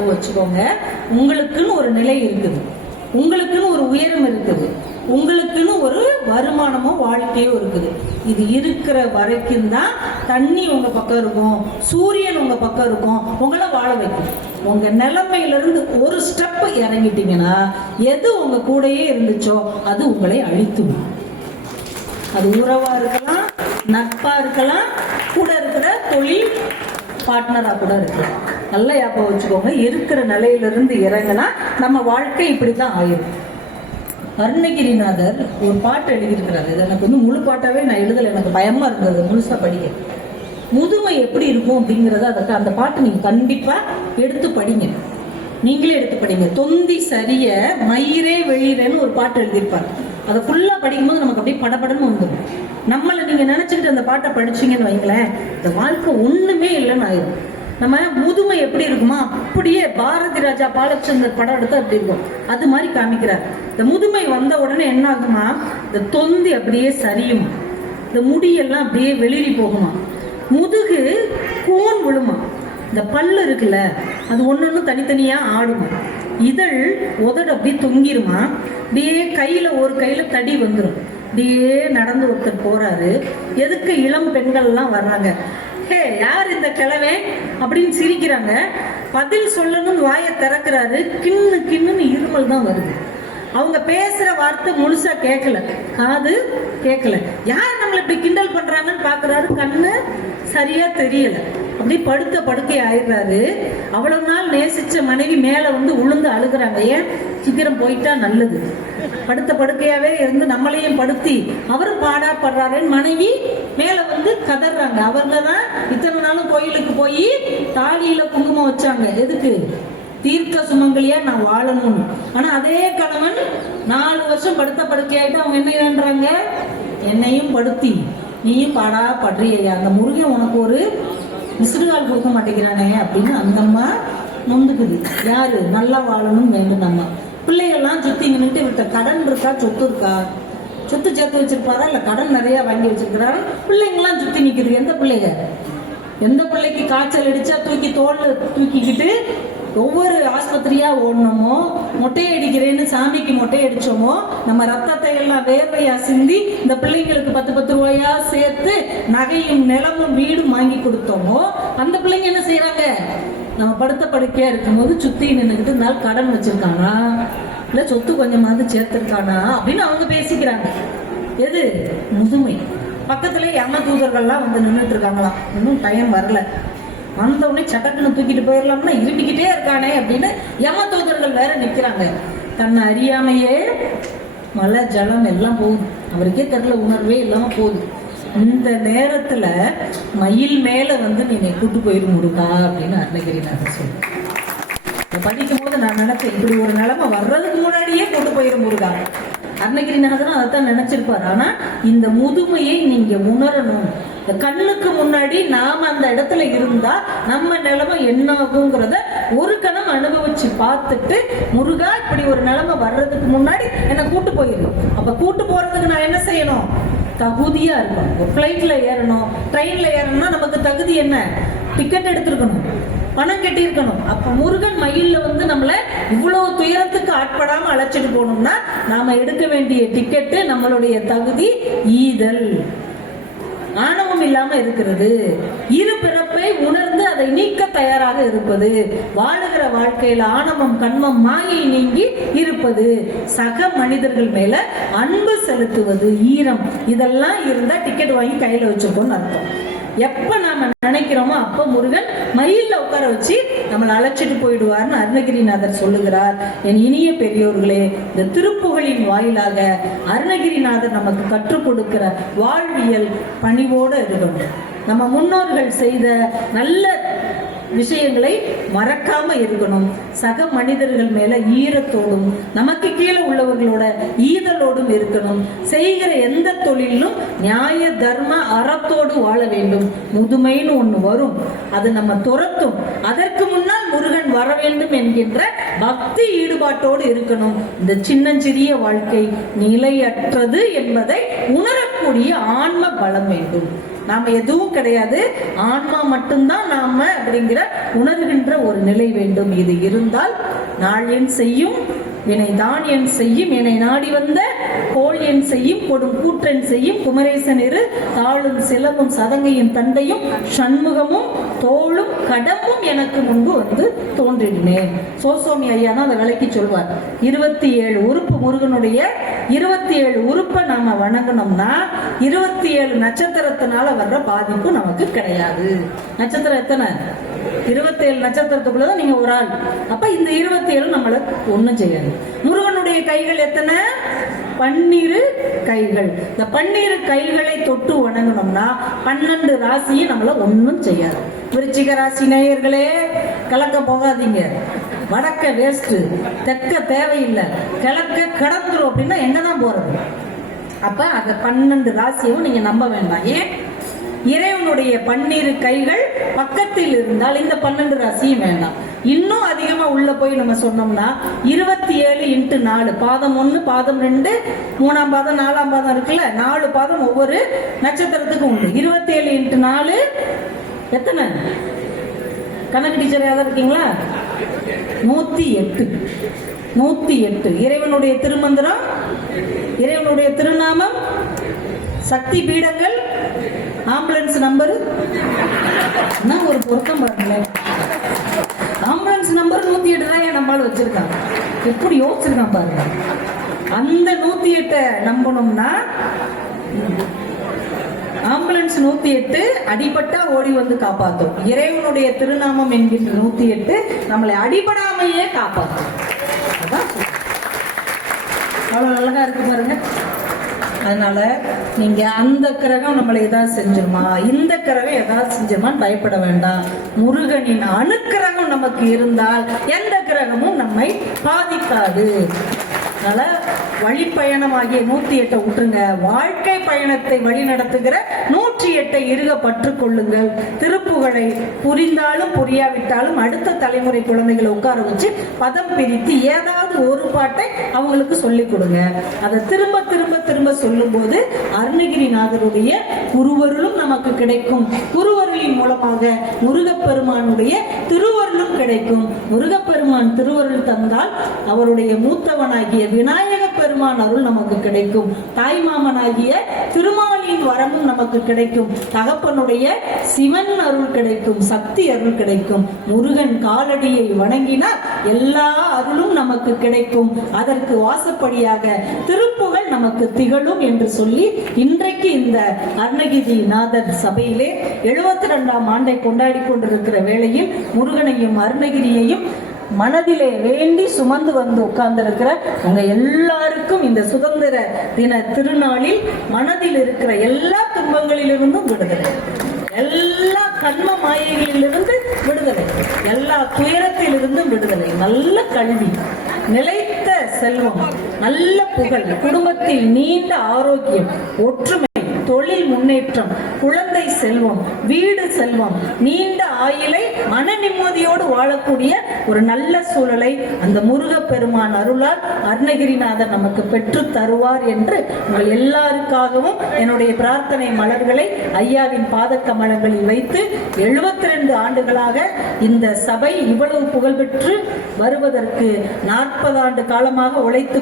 ஞாபகம் வச்சுக்கோங்க, உங்களுக்குன்னு ஒரு நிலை இருக்குது, உங்களுக்குன்னு ஒரு உயரம் இருக்குது, உங்களுக்குன்னு ஒரு வருமானமோ வாழ்க்கையோ இருக்குது. இது இருக்கிற வரைக்கும் தான் தண்ணி உங்க பக்கம் இருக்கும், சூரியன் உங்க பக்கம் இருக்கும், உங்களை வாழ வைக்கும். உங்க நிலைமையிலிருந்து ஒரு ஸ்டெப் இறங்கிட்டீங்கன்னா எது உங்க கூடயே இருந்துச்சோ அது உங்களை அழித்துடும். அது உறவா இருக்கலாம், நட்பா இருக்கலாம், கூட இருக்கிற தொழில் பார்ட்னரா கூட இருக்கலாம். நல்லா ஞாபகம் வச்சுக்கோங்க, இருக்கிற நிலையிலிருந்து இறங்கினா நம்ம வாழ்க்கை இப்படித்தான் ஆயிரும். அருணகிரிநாதர் ஒரு பாட்டு எழுதியிருக்கிறாரு. இது எனக்கு முழு பாட்டாவே நான் எழுதல, எனக்கு பயமா இருந்தது முழுசா படிக்க. முதுமை எப்படி இருக்கும் அப்படிங்கறத அதுக்கு அந்த பாட்டு நீங்க கண்டிப்பா எடுத்து படிங்க, நீங்களே எடுத்து படிங்க. தொந்தி சரிய மயிரே வெளியிறேன்னு ஒரு பாட்டு எழுதியிருப்பாரு. அதை ஃபுல்லா படிக்கும்போது நமக்கு அப்படியே படபடன்னு வந்துடும். நம்மளை நீங்க நினைச்சுக்கிட்டு அந்த பாட்டை படிச்சீங்கன்னு வைங்களேன், இந்த வாழ்க்கை ஒண்ணுமே இல்லைன்னு ஆயிடும். நம்ம முதுமை எப்படி இருக்குமா அப்படியே பாரதி ராஜா பாலச்சந்தர் படம் எடுத்தா எப்படி இருக்கும் அது மாதிரி காமிக்கிறார். இந்த முதுமை வந்த உடனே என்ன ஆகுமா, இந்த தொந்தி அப்படியே சரியுமா, இந்த முடியெல்லாம் அப்படியே வெளிரி போகுமா, முதுகு கூன் விழுமா, இந்த பல்லு இருக்குல்ல அது ஒன்னொன்னு தனித்தனியா ஆடுமா, இதழ் உதடு அப்படியே தொங்கிருமா, அப்படியே கையில ஒரு கையில தடி வந்துடும். அப்படியே நடந்து ஒருத்தர் போறாரு, எதுக்கு இளம் பெண்கள் எல்லாம் வர்றாங்க, ஹே யார் இந்த கிழவே அப்படின்னு சிரிக்கிறாங்க. பதில் சொல்லணும்னு வாயை திறக்கிறாரு, கிண்ணு கிண்ணுன்னு இருமல் தான் வருது. அவங்க பேசுற வார்த்தை முழுசா கேட்கல, காது கேட்கல. யார் நம்மளை இப்படி கிண்டல் பண்றாங்கன்னு பாக்குறாரு, கண்ணு சரியா தெரியல. அப்படி படுத்த படுக்கை ஆயிடுறாரு. அவ்வளவு நாள் நேசிச்ச மனைவி மேல வந்து உளுந்து அழுகுறாங்க, ஏன் சீக்கிரம் போயிட்டா நல்லது. படுத்த படுக்கையாவே இருந்து நம்மளையும் படுத்தி அவரும் பாடா படுறாருன்னு மனைவி மேல வந்து கதறாங்க. அவங்க தான் இத்தனை நாளும் கோயிலுக்கு போய் தாலியில குங்குமம் வச்சாங்க, எதுக்கு, தீர்க்க சுமங்கலியா நான் வாழணும்னு. ஆனா அதே கணவன் 4 வருஷம் படுத்த படுக்கையாயிட்டு அவங்க என்ன பண்றாங்க, என்னையும் படுத்தி நீயும் பாடா படுறியா, அந்த முருகன் உனக்கு ஒரு மிஸ்டுகால் கொடுக்க மாட்டேங்கிறானே அப்படின்னு அந்த அம்மா நொந்துக்குது. யாரு நல்லா வாழணும் வேண்டும் அம்மா. பிள்ளைகள்லாம் சுத்தி நின்றுட்டு இவர்கிட்ட கடன் இருக்கா, சொத்து இருக்கா, சொத்து சேர்த்து வச்சிருப்பாரா இல்ல கடன் நிறைய வாங்கி வச்சிருக்கிறாரு. பிள்ளைங்கெல்லாம் சுத்தி நிக்குது. எந்த பிள்ளைங்க, எந்த பிள்ளைக்கு காய்ச்சல் அடிச்சா தூக்கி தோல்ல தூக்கிக்கிட்டு ஒவ்வொரு ஆஸ்பத்திரியா ஓடணுமோ, மொட்டை அடிக்கிறேன்னு சாமிக்கு மொட்டை அடிச்சோமோ, நம்ம ரத்தத்தை எல்லாம் வேர்வையா சிந்தி இந்த பிள்ளைங்களுக்கு 10 ரூபாயா சேர்த்து நகையும் நிலமும் வீடும் வாங்கி கொடுத்தோமோ, அந்த பிள்ளைங்க என்ன செய்யறாங்க, நம்ம படுத்த படுக்கையா இருக்கும்போது சுத்தி நின்றுக்கிட்டு இருந்தாலும் கடன் வச்சிருக்கானா இல்ல சொத்து கொஞ்சமாவது சேர்த்திருக்கானா அப்படின்னு அவங்க பேசிக்கிறாங்க. எது, முதுமை. பக்கத்துல யம தூதர்கள்லாம் வந்து நின்றுட்டு இருக்காங்களாம், இன்னும் டைம் வரல, வந்த உடனே சட்டக்குன்னு தூக்கிட்டு போயிடலாம்னா இருட்டிக்கிட்டே இருக்கானே அப்படின்னு யம தூதர்கள் வேற நிக்கிறாங்க. தன்னை அறியாமையே மழை ஜலம் எல்லாம் போகுது, அவருக்கே தெரியல, உணர்வே இல்லாம போகுது. இந்த நேரத்துல மயில் மேல வந்து நீங்க கூட்டு போயிரு முருகா அப்படின்னு அருணகிரிநாதர் சொல்லுங்க. படிக்கும் போது நான் நினைச்சேன், இப்படி ஒரு நிலைமை வர்றதுக்கு முன்னாடியே கூட்டு போயிரு முருகா. அருணகிரிநாதரும் அதைத்தான் நினைச்சிருப்பாரு. ஆனா இந்த முதுமையை நீங்க உணரணும். இந்த கண்ணுக்கு முன்னாடி நாம அந்த இடத்துல இருந்தா நம்ம நிலைமை என்ன ஆகுங்கிறத ஒரு கணம் அனுபவிச்சு பார்த்துட்டு, முருகா இப்படி ஒரு நிலைமை வர்றதுக்கு முன்னாடி என்ன கூட்டு போயிடும். அப்ப கூட்டு போறதுக்கு நான் என்ன செய்யணும், தகுதியா இருக்கும். பிளைட்ல ஏறணும், ட்ரெயின்ல ஏறணும்னா நமக்கு தகுதி என்ன, டிக்கெட் எடுத்திருக்கணும், பணம் கட்டியிருக்கணும். அப்ப முருகன் மயில்ல வந்து நம்மள இவ்வளவு துயரத்துக்கு ஆட்படாம அழைச்சிட்டு போகணும்னா நாம எடுக்க வேண்டிய டிக்கெட்டு நம்மளுடைய தகுதி ஈதல், ஆணவம் இல்லாம இருக்கிறது, இரு பிறப்பை உணர்ந்து அதை நீக்க தயாராக இருப்பது, வாழுகிற வாழ்க்கையில ஆணவம் கண்மம் மாயை நீங்கி இருப்பது, சக மனிதர்கள் மேல அன்பு செலுத்துவது, ஈரம், இதெல்லாம் இருந்தா டிக்கெட் வாங்கி கையில வச்சிருக்கோம்னு அர்த்தம். எப்ப நாம நினைக்கிறோமோ அப்ப முருகன் மயில்ல உட்கார வச்சு நம்மளை அழைச்சிட்டு போயிடுவார்னு அருணகிரிநாதர் சொல்லுகிறார். என் இனிய பெரியோர்களே, இந்த திருப்புகழின் வாயிலாக அருணகிரிநாதர் நமக்கு கற்றுக் கொடுக்கிற வாழ்வியல் பணிவோடு இருக்கணும். நம்ம முன்னோர்கள் செய்த நல்ல விஷயங்களை மறக்காம இருக்கணும். சக மனிதர்கள் மேல ஈரத்தோடும் நமக்கு கீழே உள்ளவர்களோட ஈதலோடும் இருக்கணும். செய்கிற எந்த தொழிலும் நியாய தர்ம அறத்தோடு வாழ வேண்டும். முதுமைன்னு ஒண்ணு வரும், அது நம்ம துரத்தும். அதற்கு முன்னால் முருகன் வர வேண்டும் என்கின்ற பக்தி ஈடுபாட்டோடு இருக்கணும். இந்த சின்னஞ்சிறிய வாழ்க்கை நிலையற்றது என்பதை உணரக்கூடிய வாழக்கூடிய ஆன்ம பலம் வேண்டும். நாம எதுவும் கிடையாது, ஆன்மா மட்டும்தான் நாம அப்படிங்கிற உணர்கின்ற ஒரு நிலை வேண்டும். இது இருந்தால் நாள் என் செய்யும் வினைதான் என் செய்யும், என்னை நாடி வந்த கோள் என் செய்யும், கொடும் கூற்றன் செய்யும், குமரேசன் இரு தாளும் சிலமும் சதங்கையும் தண்டையும் சண்முகமும் தோளும் கடமும் எனக்கு முன்பு வந்து தோன்றினேன். சோசோமி ஐயா தான் அதை விளக்கி சொல்வார். 27 உறுப்பு முருகனுடைய 27 உறுப்பை நாம வணங்கணும்னா 27 நட்சத்திரத்தினால வர்ற பாதிப்பு நமக்கு கிடையாது. நட்சத்திரம் எத்தனை? 27 நட்சத்திரத்துக்குள்ளதான் நீங்க ஒரு ஆள். அப்ப இந்த 27 நம்மள ஒண்ணும் செய்யாது. முருகனுடைய கைகள் எத்தனை? 12 கைகள். இந்த 12 கைகளை தொட்டு வணங்கணும்னா 12 ராசியும் நம்மள ஒண்ணும் செய்யாது. விருச்சிக ராசி நேயர்களே, கலக்க போகாதீங்க. வடக்க வேஸ்ட், தெற்க தேவையில்லை, கிழக்க கடந்துரும் அப்படின்னா எங்கதான் போறது? அப்ப அந்த 12 ராசியும் நீங்க நம்ப வேண்டாம். ஏன்? இறைவனுடைய 12 கைகள் பக்கத்தில் இருந்தால் இந்த 12 ராசியும் வேண்டாம். இன்னும் அதிகமா உள்ள போய் நம்ம சொன்னோம்னா 27 × 4, பாதம் 1, பாதம் 2, 3ஆம் பாதம், 4ஆம் பாதம் இருக்குல்ல, 4 பாதம் ஒவ்வொரு நட்சத்திரத்துக்கும் உண்டு. 27 × 4 எத்தனை? கணக்கு டீச்சர் யாராவது இருக்கீங்களா? 108. 108 இறைவனுடைய திருமந்திரம், இறைவனுடைய திருநாமம், சக்தி பீடங்கள், ஆம்புலன்ஸ் நம்பர். ஒரு பொருத்தம் பாருங்களேன். ஆம்புலன்ஸ் நம்பர் 108 தான் நம்மளால வச்சிருக்காங்க. எப்படி யோசிச்சிருக்கான் பாருங்க. அந்த 108 நம்பணும்னா ஆம்புலன்ஸ் 108 அடிபட்டா ஓடி வந்து காப்பாற்றும். இறைவனுடைய திருநாமம் என்கின்ற 108 நம்மளை அடிபடாமையே காப்பாற்றும். அவ்வளவு அழகா இருக்கு பாருங்க. அதனால நீங்க அந்த கிரகம் நம்மளை ஏதாவது செஞ்சிருமா, இந்த கிரகம் ஏதாவது செஞ்சிருமான்னு பயப்பட வேண்டாம். முருகனின் அணுக்கிரகம் நமக்கு இருந்தால் எந்த கிரகமும் நம்மை பாதிக்காது. அதனால வழிப்பயணமாகிய 108 விட்டுருங்க. வாழ்க்கை பயணத்தை வழி நடத்துகிற 108 இருக பற்று கொள்ளுங்கள். திருப்புகழை புரிந்தாலும் புரியாவிட்டாலும் அடுத்த தலைமுறை குழந்தைகளை உட்கார வச்சு பதம் பிரித்து ஏதாவது ஒரு பாட்டை அவங்களுக்கு சொல்லிக் கொடுங்க. அதை திரும்ப திரும்ப திரும்ப சொல்லும் போது அருணகிரிநாதருடைய குருவருளும் நமக்கு கிடைக்கும். குருவருளின் மூலமாக முருகப்பெருமானுடைய திருவருளும் கிடைக்கும். முருகப்பெருமான் திருவருள் தந்தால் அவருடைய மூத்தவனாகிய விநாயக பெருமான் அருள் நமக்கு கிடைக்கும். தாய்மாமனாகிய திருமாலின் வரமும் நமக்கு கிடைக்கும். தகப்பனுடைய சிவன் அருள் கிடைக்கும். சக்தி அருள் கிடைக்கும். முருகன் காலடியை வணங்கினால் எல்லா அருளும் நமக்கு கிடைக்கும். அதற்கு வாசப்படியாக திருப்புகழ் நமக்கு திகழும் என்று சொல்லி இன்றைக்கு இந்த அருணகிரிநாதர் சபையிலே 72ஆம் ஆண்டை கொண்டாடி கொண்டிருக்கிற வேளையில் முருகனையும் அருணகிரியையும் மனதிலே வேண்டி சுமந்து வந்து உட்கார்ந்திருக்கிற உங்க எல்லாருக்கும் இந்த சுதந்திர தின திருநாளில் மனதில் இருக்கிற எல்லா துன்பங்களிலிருந்தும் விடுதலை, எல்லா கர்ம மாயைகளிலிருந்து விடுதலை, எல்லா துயரத்திலிருந்தும் விடுதலை, நல்ல கல்வி, நிலைத்த செல்வம், நல்ல புகழ், குடும்பத்தில் நீண்ட ஆரோக்கியம், ஒற்றுமை, தொழில் முன்னேற்றம், குழந்தை செல்வம், வீடு செல்வம், நீண்ட ஆயுளை மன நிம்மதியோடு வாழக்கூடிய ஒரு நல்ல சூழலை அந்த முருகப்பெருமான் அருளால் அருணகிரிநாதர் நமக்கு பெற்று தருவார் என்று உங்கள் எல்லாருக்காகவும் என்னுடைய பிரார்த்தனை மலர்களை ஐயாவின் பாத கமலங்களில் வைத்து 72 ஆண்டுகளாக இந்த சபை இவ்வளவு புகழ்பெற்று வருவதற்கு 40 ஆண்டு காலமாக உழைத்து